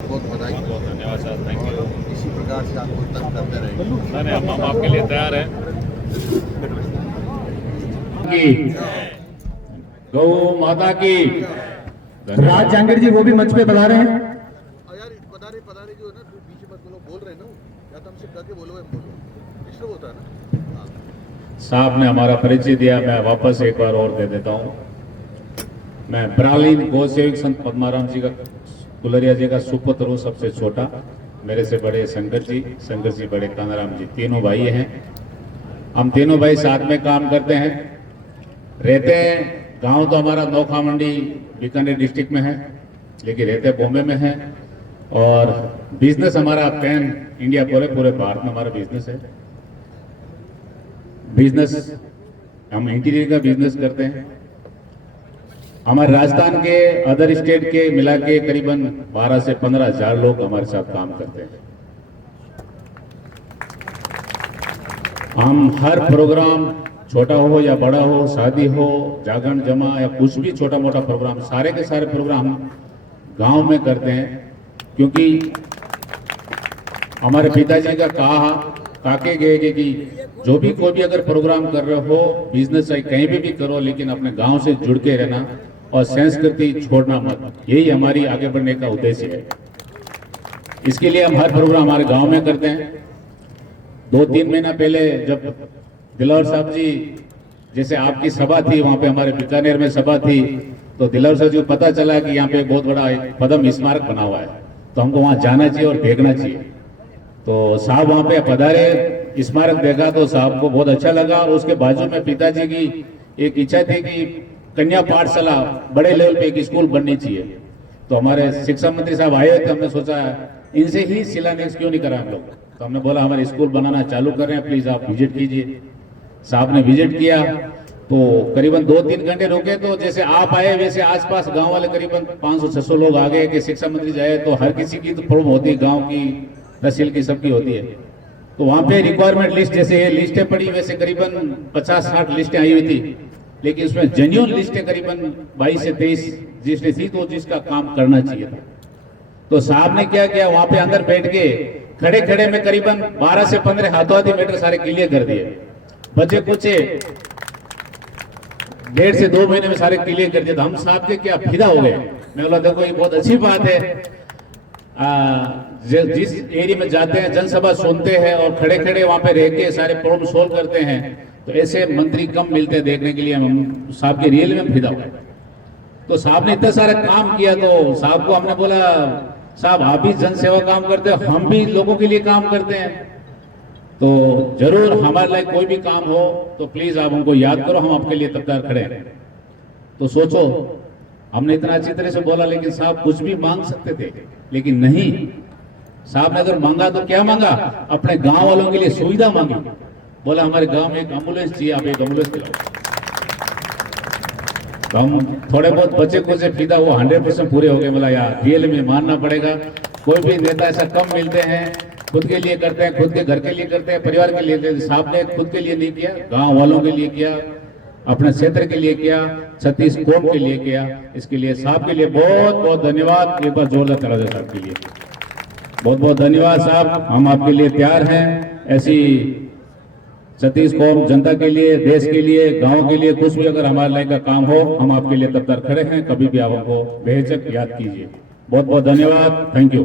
बहुत बधाई। बहुत धन्यवाद सर, थैंक यू। इसी प्रकार से आपको तंग करते रहेंगे। नहीं, हम आपके लिए तैयार हैं। गौ माता की। राज जहांगीर जी वो भी मंच पे बुला रहे हैं। यार पता नहीं जो है ना, तू बीच में लोग बोल रहे हैं ना, या तो हमसे करके बोलो, हम बोलो, डिस्टर्ब होता है ना। साहब ने हमारा परिचय दिया, मैं वापस एक बार और दे देता हूं। मैं ब्रालीन गौ सेवक संत पद्माराम जी का, दुलरिया जी का सुपुत्र हूँ, सबसे छोटा। मेरे से बड़े शंकर जी बड़े कानाराम जी, तीनों भाई हैं। हम तीनों भाई साथ में काम करते हैं, रहते हैं। गांव तो हमारा नौखा मंडी बीकानेर डिस्ट्रिक्ट में है, लेकिन रहते बॉम्बे में है। और बिजनेस हमारा पैन इंडिया, पूरे भारत में हमारा बिजनेस है। बिजनेस हम इंटीरियर का बिजनेस करते हैं। हमारे राजस्थान के अदर स्टेट के मिला के करीबन 12 से 15 हजार लोग हमारे साथ काम करते हैं। हम हर प्रोग्राम, छोटा हो या बड़ा हो, शादी हो, जागरण जमा या कुछ भी छोटा मोटा प्रोग्राम, सारे के सारे प्रोग्राम गांव में करते हैं। क्योंकि हमारे पिताजी का कहा, काके गए कि जो भी कोई भी अगर प्रोग्राम कर रहे हो, बिजनेस चाहे कहीं भी करो, लेकिन अपने गांव से जुड़ के रहना और संस्कृति छोड़ना मत। यही हमारी आगे बढ़ने का उद्देश्य है। इसके लिए हम हर प्रोग्राम हमारे गांव में करते हैं। 2-3 महीना पहले जब दिलावर साहब जी, जैसे आपकी सभा थी, वहां पे हमारे बीकानेर में सभा थी, तो दिलावर साहब जी को पता चला कि यहाँ पे बहुत बड़ा पद्म स्मारक बना हुआ है, तो हमको वहां जाना चाहिए और देखना चाहिए। तो साहब वहां पे पधारे, स्मारक देखा तो साहब को बहुत अच्छा लगा। और उसके बाजू में पिताजी की एक इच्छा थी कि कन्या पाठशाला बड़े लेवल पे एक स्कूल बननी चाहिए। तो हमारे शिक्षा मंत्री साहब आए थे, हमने सोचा इनसे ही शिलान्यास क्यों नहीं करा हम लोग। तो हमने बोला हमारे स्कूल बनाना चालू कर रहे हैं, प्लीज आप विजिट कीजिए। साहब ने विजिट किया तो करीबन 2-3 घंटे रुके। तो जैसे आप आए वैसे आसपास गांव वाले करीबन 500-600 लोग आ गए कि शिक्षा मंत्री जाए। तो हर किसी की तो प्रॉब्लम होती है, गांव की, तहसील की, सबकी होती है। तो वहां पे रिक्वायरमेंट लिस्ट, जैसे ये लिस्टें पड़ी, वैसे करीबन 50-60 लिस्टें आई हुई थी, लेकिन उसमें जेन्युइन लिस्टें करीबन 22 से 23 लिस्टें थी, तो जिसका काम करना चाहिए था। तो साहब ने क्या किया, वहां पे अंदर बैठ के खड़े खड़े में करीबन 12 से 15 हाथों मीटर सारे क्लियर कर दिए। बचे कुछ 1.5 से 2 महीने में सारे क्लियर कर दिए। तो हम साहब के क्या फिदा हो गए। मैं बोला देखो ये बहुत अच्छी बात है, जिस एरिया में जाते हैं, जनसभा सुनते हैं और खड़े खड़े वहां पे रह के सारे प्रॉब्लम सोल्व करते हैं, तो ऐसे मंत्री कम मिलते हैं देखने के लिए। हम साहब के रियल में फिदा हुए। तो साहब ने इतना सारा काम किया, तो साहब को हमने बोला साहब आप भी जन सेवा काम करते हो, हम भी लोगों के लिए काम करते हैं, तो जरूर हमारे लिए कोई भी काम हो तो प्लीज आप हमको याद करो, हम आपके लिए तत्पर खड़े हैं। तो सोचो, हमने इतना अच्छी तरह से बोला, लेकिन साहब कुछ भी मांग सकते थे, लेकिन नहीं। साहब ने अगर मांगा तो क्या मांगा, अपने गांव वालों के लिए सुविधा मांगी। बोला हमारे गांव में एक एम्बुलेंस चाहिए, आप एक एम्बुलेंस दिलाओ। तो हम थोड़े बहुत बच्चे को से फिदा वो 100% पूरे हो गए। बोला यार रियल में मानना पड़ेगा, कोई भी नेता ऐसा कम मिलते हैं, खुद के लिए करते हैं, खुद के घर के लिए करते हैं, परिवार के लिए। साहब ने खुद के लिए नहीं किया, गांव वालों के लिए किया, अपने क्षेत्र के लिए किया, छत्तीस कोट के लिए किया। इसके लिए साहब के लिए बहुत बहुत धन्यवाद। एक बार जोरदार ताली दो साहब के लिए। बहुत बहुत धन्यवाद साहब, हम आपके लिए तैयार हैं। ऐसी छत्तीस कौम जनता के लिए, देश के लिए, गांव के लिए, कुछ भी अगर हमारे लायक का काम हो, हम आपके लिए तत्पर खड़े हैं। कभी भी आप हमको बेहिचक याद कीजिए। बहुत बहुत धन्यवाद, थैंक यू।